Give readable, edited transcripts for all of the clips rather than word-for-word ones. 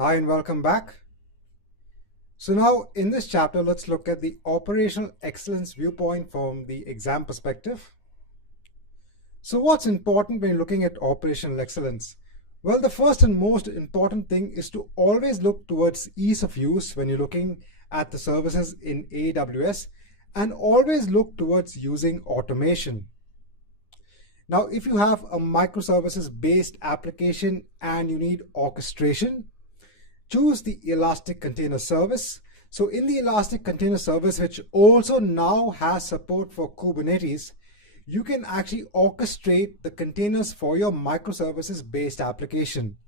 Hi and welcome back. So now in this chapter, let's look at the operational excellence viewpoint from the exam perspective. So what's important when looking at operational excellence? Well, the first and most important thing is to always look towards ease of use when you're looking at the services in AWS, and always look towards using automation. Now, if you have a microservices based application and you need orchestration, choose the Elastic Container Service. So in the Elastic Container Service, which also now has support for Kubernetes, you can actually orchestrate the containers for your microservices based application.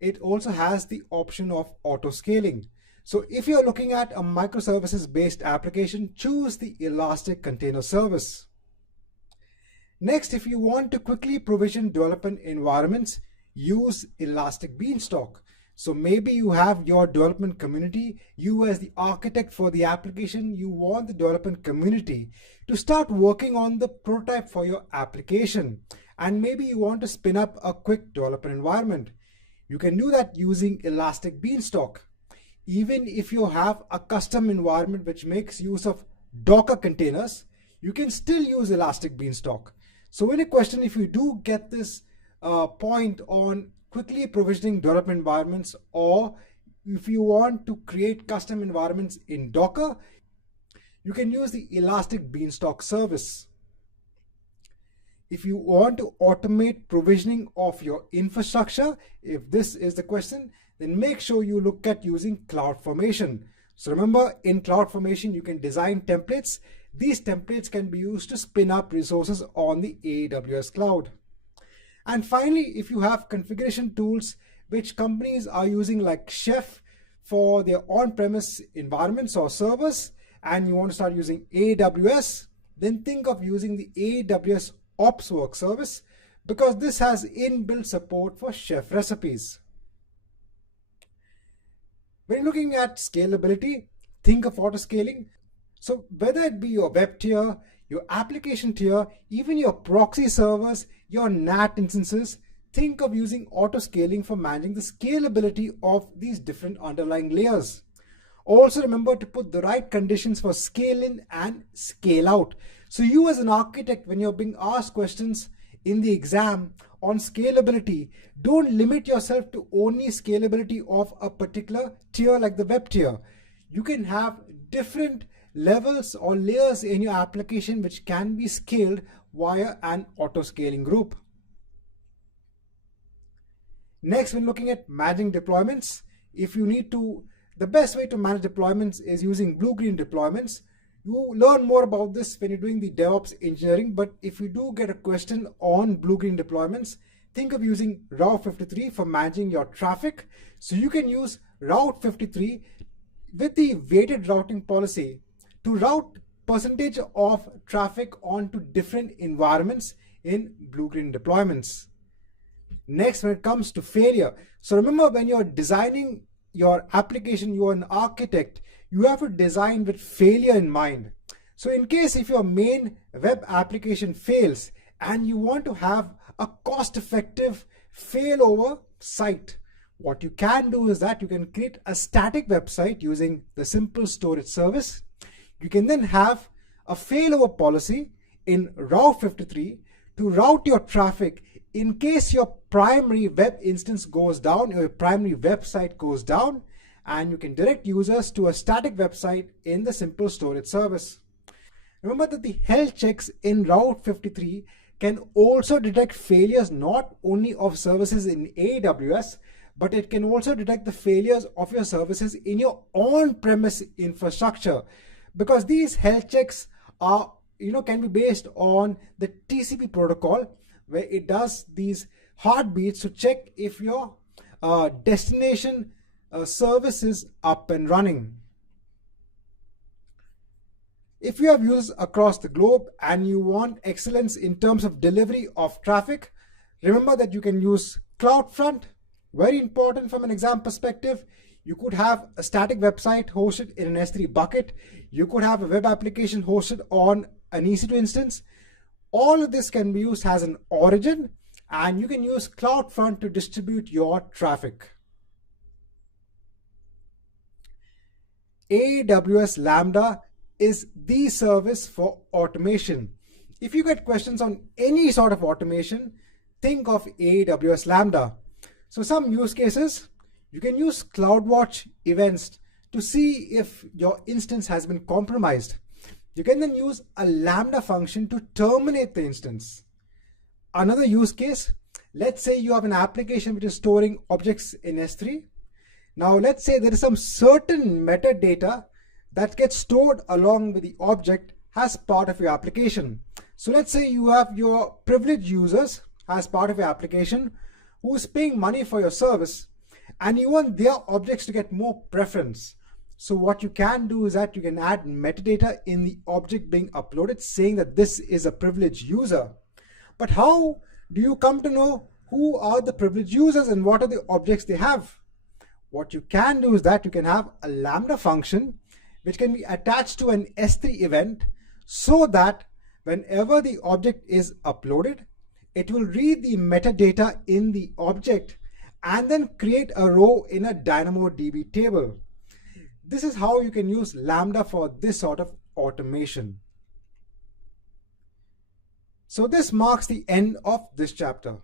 It also has the option of auto scaling. So if you're looking at a microservices based application, choose the Elastic Container Service. Next, if you want to quickly provision development environments, use Elastic Beanstalk. So maybe you have your development community, you as the architect for the application, you want the development community to start working on the prototype for your application. And maybe you want to spin up a quick development environment. You can do that using Elastic Beanstalk. Even if you have a custom environment which makes use of Docker containers, you can still use Elastic Beanstalk. So in a question, if you do get this point on quickly provisioning development environments, or if you want to create custom environments in Docker, you can use the Elastic Beanstalk service. If you want to automate provisioning of your infrastructure, if this is the question, then make sure you look at using CloudFormation. So remember, in CloudFormation, you can design templates. These templates can be used to spin up resources on the AWS cloud. And finally, if you have configuration tools which companies are using like Chef for their on-premise environments or servers, and you want to start using AWS, then think of using the AWS OpsWorks service, because this has inbuilt support for Chef recipes. When looking at scalability, think of auto scaling. So whether it be your web tier, your application tier, even your proxy servers, your NAT instances, think of using auto scaling for managing the scalability of these different underlying layers. Also remember to put the right conditions for scale in and scale out. So you as an architect, when you're being asked questions in the exam on scalability, don't limit yourself to only scalability of a particular tier like the web tier. You can have different levels or layers in your application which can be scaled via an auto scaling group. Next, when looking at managing deployments, the best way to manage deployments is using blue-green deployments. You learn more about this when you're doing the DevOps engineering, but if you do get a question on blue-green deployments, think of using Route 53 for managing your traffic. So you can use Route 53 with the weighted routing policy to route percentage of traffic onto different environments in blue-green deployments. Next, when it comes to failure, so remember, when you're designing your application, you're an architect, you have to design with failure in mind. So in case if your main web application fails and you want to have a cost-effective failover site, what you can do is that you can create a static website using the simple storage service. You can then have a failover policy in Route 53 to route your traffic in case your primary web instance goes down, your primary website goes down, and you can direct users to a static website in the simple storage service. Remember that the health checks in Route 53 can also detect failures not only of services in AWS, but it can also detect the failures of your services in your on-premise infrastructure, because these health checks are, can be based on the TCP protocol, where it does these heartbeats to check if your destination service is up and running. If you have users across the globe and you want excellence in terms of delivery of traffic, remember that you can use CloudFront. Very important from an exam perspective. You could have a static website hosted in an S3 bucket. You could have a web application hosted on an EC2 instance. All of this can be used as an origin, and you can use CloudFront to distribute your traffic. AWS Lambda is the service for automation. If you get questions on any sort of automation, think of AWS Lambda. So some use cases, you can use CloudWatch events to see if your instance has been compromised. You can then use a Lambda function to terminate the instance. Another use case, let's say you have an application which is storing objects in S3. Now let's say there is some certain metadata that gets stored along with the object as part of your application. So let's say you have your privileged users as part of your application who's paying money for your service, and you want their objects to get more preference. So what you can do is that you can add metadata in the object being uploaded saying that this is a privileged user. But how do you come to know who are the privileged users and what are the objects they have? What you can do is that you can have a Lambda function which can be attached to an S3 event so that whenever the object is uploaded, it will read the metadata in the object and then create a row in a DynamoDB table. This is how you can use Lambda for this sort of automation. So this marks the end of this chapter.